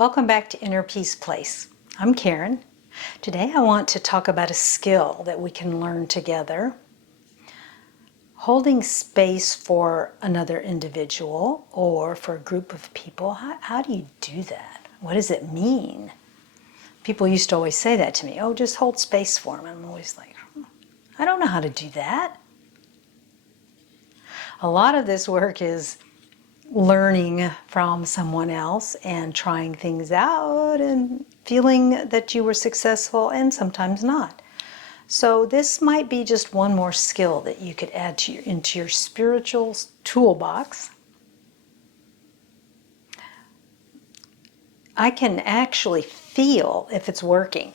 Welcome back to Inner Peace Place. I'm Karen. Today I want to talk about a skill that we can learn together. Holding space for another individual or for a group of people. How do you do that? What does it mean? People used to always say that to me. Oh, just hold space for them. I'm always like, I don't know how to do that. A lot of this work is learning from someone else and trying things out and feeling that you were successful and sometimes not. So this might be just one more skill that you could add to into your spiritual toolbox. I can actually feel if it's working.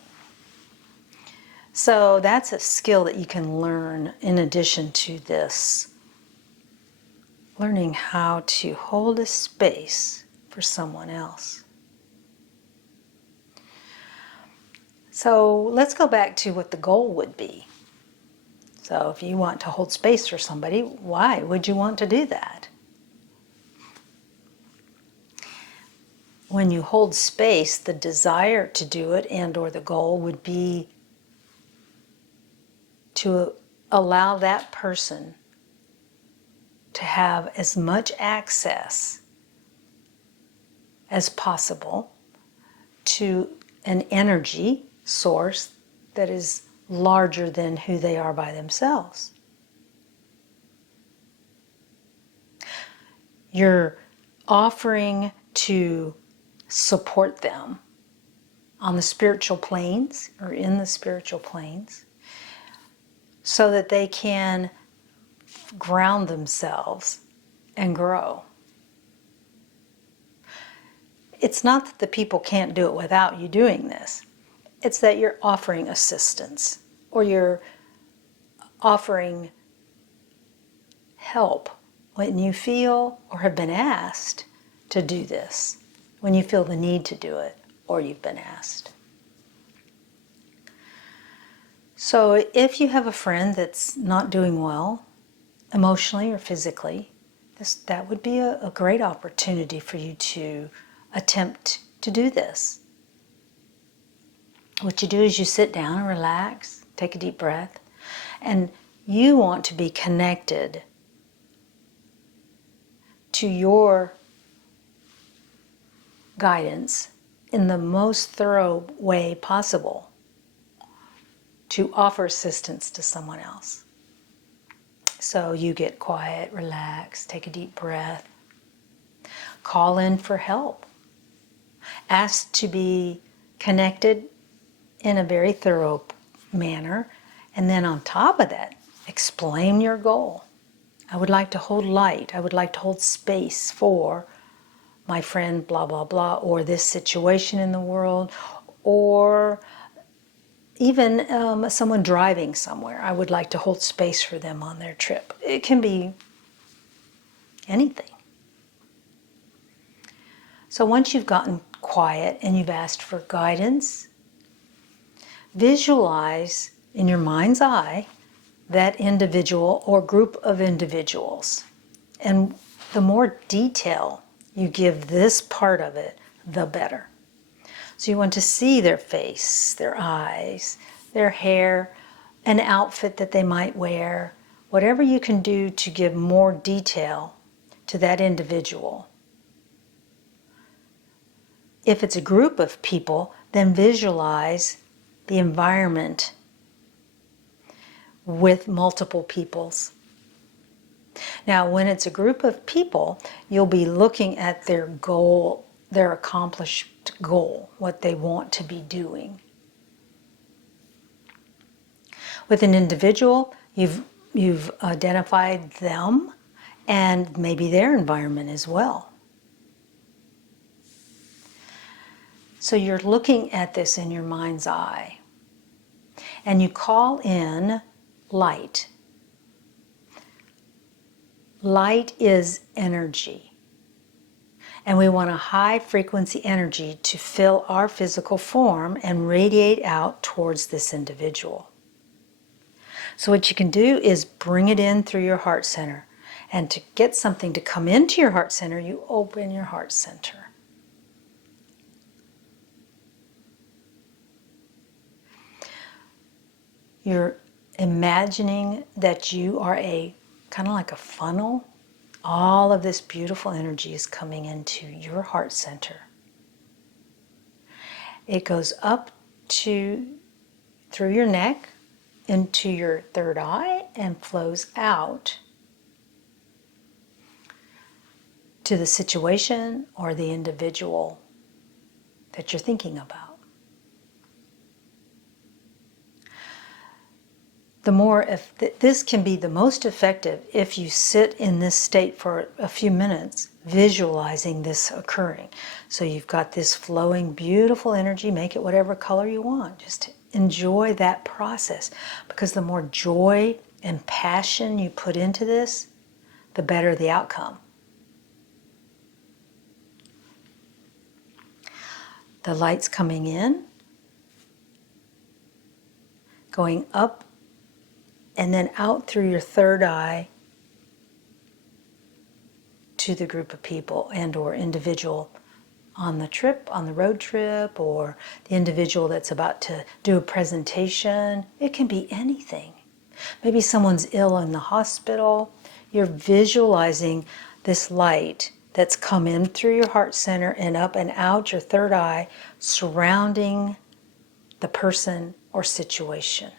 So that's a skill that you can learn in addition to this. Learning how to hold a space for someone else. So let's go back to what the goal would be. So if you want to hold space for somebody, why would you want to do that? When you hold space, the desire to do it and or the goal would be to allow that person to have as much access as possible to an energy source that is larger than who they are by themselves. You're offering to support them on the spiritual planes or in the spiritual planes so that they can ground themselves and grow. It's not that the people can't do it without you doing this. It's that you're offering assistance or you're offering help when you feel or have been asked to do this, when you feel the need to do it or you've been asked. So if you have a friend that's not doing well, emotionally or physically, that would be a great opportunity for you to attempt to do this. What you do is you sit down and relax, take a deep breath, and you want to be connected to your guidance in the most thorough way possible to offer assistance to someone else. So you get quiet, relax, take a deep breath, call in for help, ask to be connected in a very thorough manner, and then on top of that, explain your goal. I would like to hold light, I would like to hold space for my friend blah blah blah, or this situation in the world, or even someone driving somewhere. I would like to hold space for them on their trip. It can be anything. So once you've gotten quiet and you've asked for guidance, visualize in your mind's eye that individual or group of individuals. And the more detail you give this part of it, the better. So you want to see their face, their eyes, their hair, an outfit that they might wear, whatever you can do to give more detail to that individual. If it's a group of people, then visualize the environment with multiple peoples. Now, when it's a group of people, you'll be looking at their goal, their accomplished goal, what they want to be doing. With an individual, you've identified them and maybe their environment as well. So you're looking at this in your mind's eye, and you call in light. Light is energy. And we want a high frequency energy to fill our physical form and radiate out towards this individual. So what you can do is bring it in through your heart center. And to get something to come into your heart center, you open your heart center. You're imagining that you are a kind of like a funnel. All of this beautiful energy is coming into your heart center. It goes up through your neck into your third eye and flows out to the situation or the individual that you're thinking about. This can be the most effective if you sit in this state for a few minutes, visualizing this occurring. So you've got this flowing, beautiful energy. Make it whatever color you want. Just enjoy that process, because the more joy and passion you put into this, the better the outcome. The light's coming in, going up, and then out through your third eye to the group of people and or individual on the road trip, or the individual that's about to do a presentation. It can be anything. Maybe someone's ill in the hospital. You're visualizing this light that's come in through your heart center and up and out your third eye, surrounding the person or situation.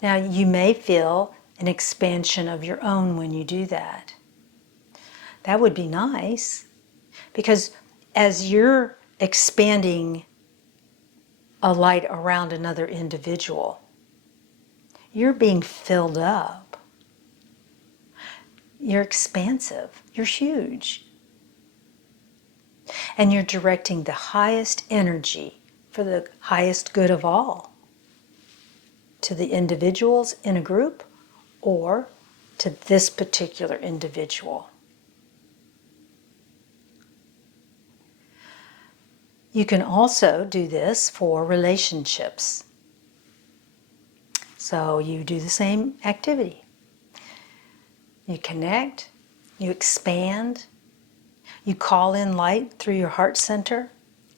Now, you may feel an expansion of your own when you do that. That would be nice, because as you're expanding a light around another individual, you're being filled up. You're expansive. You're huge. And you're directing the highest energy for the highest good of all, to the individuals in a group or to this particular individual. You can also do this for relationships. So you do the same activity. You connect, you expand, you call in light through your heart center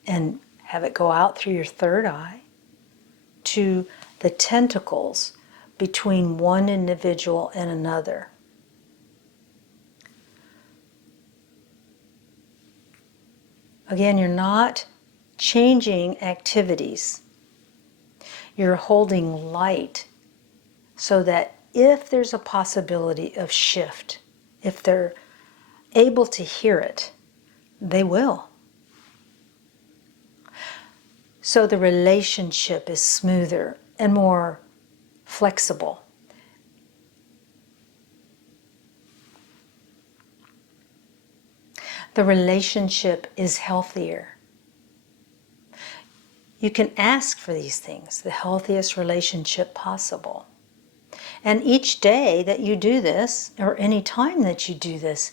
and have it go out through your third eye to the tentacles between one individual and another. Again, you're not changing activities. You're holding light so that if there's a possibility of shift, if they're able to hear it, they will. So the relationship is smoother and more flexible. The relationship is healthier. You can ask for these things, the healthiest relationship possible. And each day that you do this, or any time that you do this,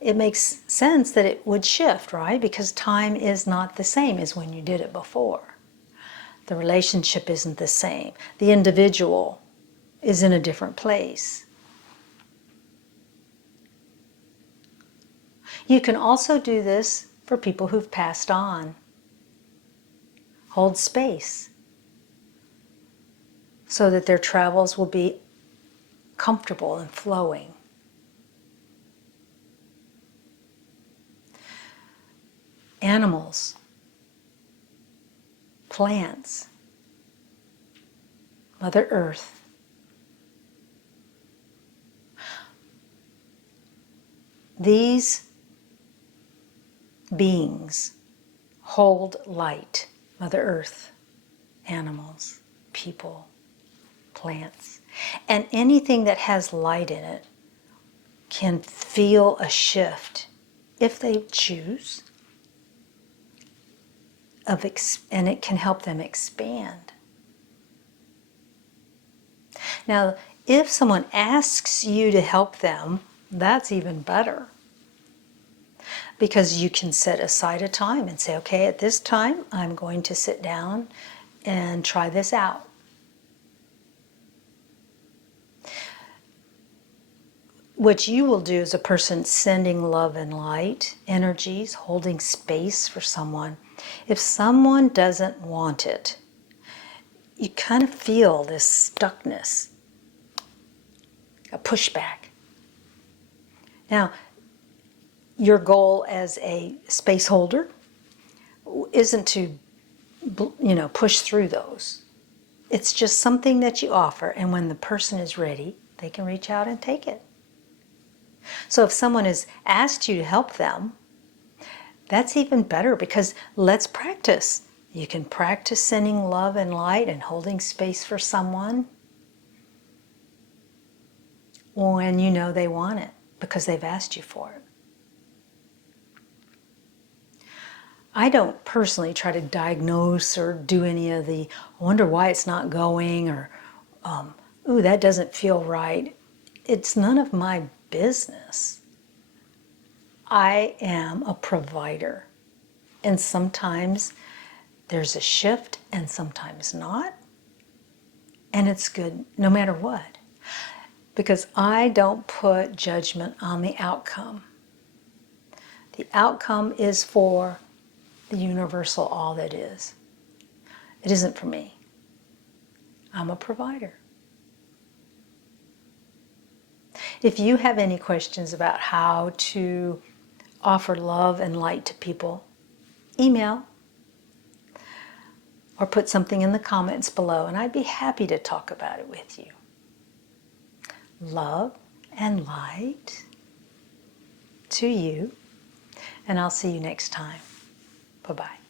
it makes sense that it would shift, right? Because time is not the same as when you did it before. The relationship isn't the same. The individual is in a different place. You can also do this for people who've passed on. Hold space so that their travels will be comfortable and flowing. Animals, plants, Mother Earth. These beings hold light. Mother Earth, animals, people, plants. And anything that has light in it can feel a shift if they choose, and it can help them expand. Now, if someone asks you to help them, that's even better. Because you can set aside a time and say, okay, at this time, I'm going to sit down and try this out. What you will do as a person sending love and light energies, holding space for someone, if someone doesn't want it, you kind of feel this stuckness, a pushback. Now, your goal as a space holder isn't to, push through those. It's just something that you offer, and when the person is ready, they can reach out and take it. So if someone has asked you to help them, that's even better, because let's practice. You can practice sending love and light and holding space for someone when you know they want it because they've asked you for it. I don't personally try to diagnose or do any of the, I wonder why it's not going, or, ooh, that doesn't feel right. It's none of my business. I am a provider. And sometimes there's a shift and sometimes not. And it's good no matter what. Because I don't put judgment on the outcome. The outcome is for the universal all that is. It isn't for me. I'm a provider. If you have any questions about how to offer love and light to people, email or put something in the comments below, and I'd be happy to talk about it with you. Love and light to you, and I'll see you next time. Bye-bye.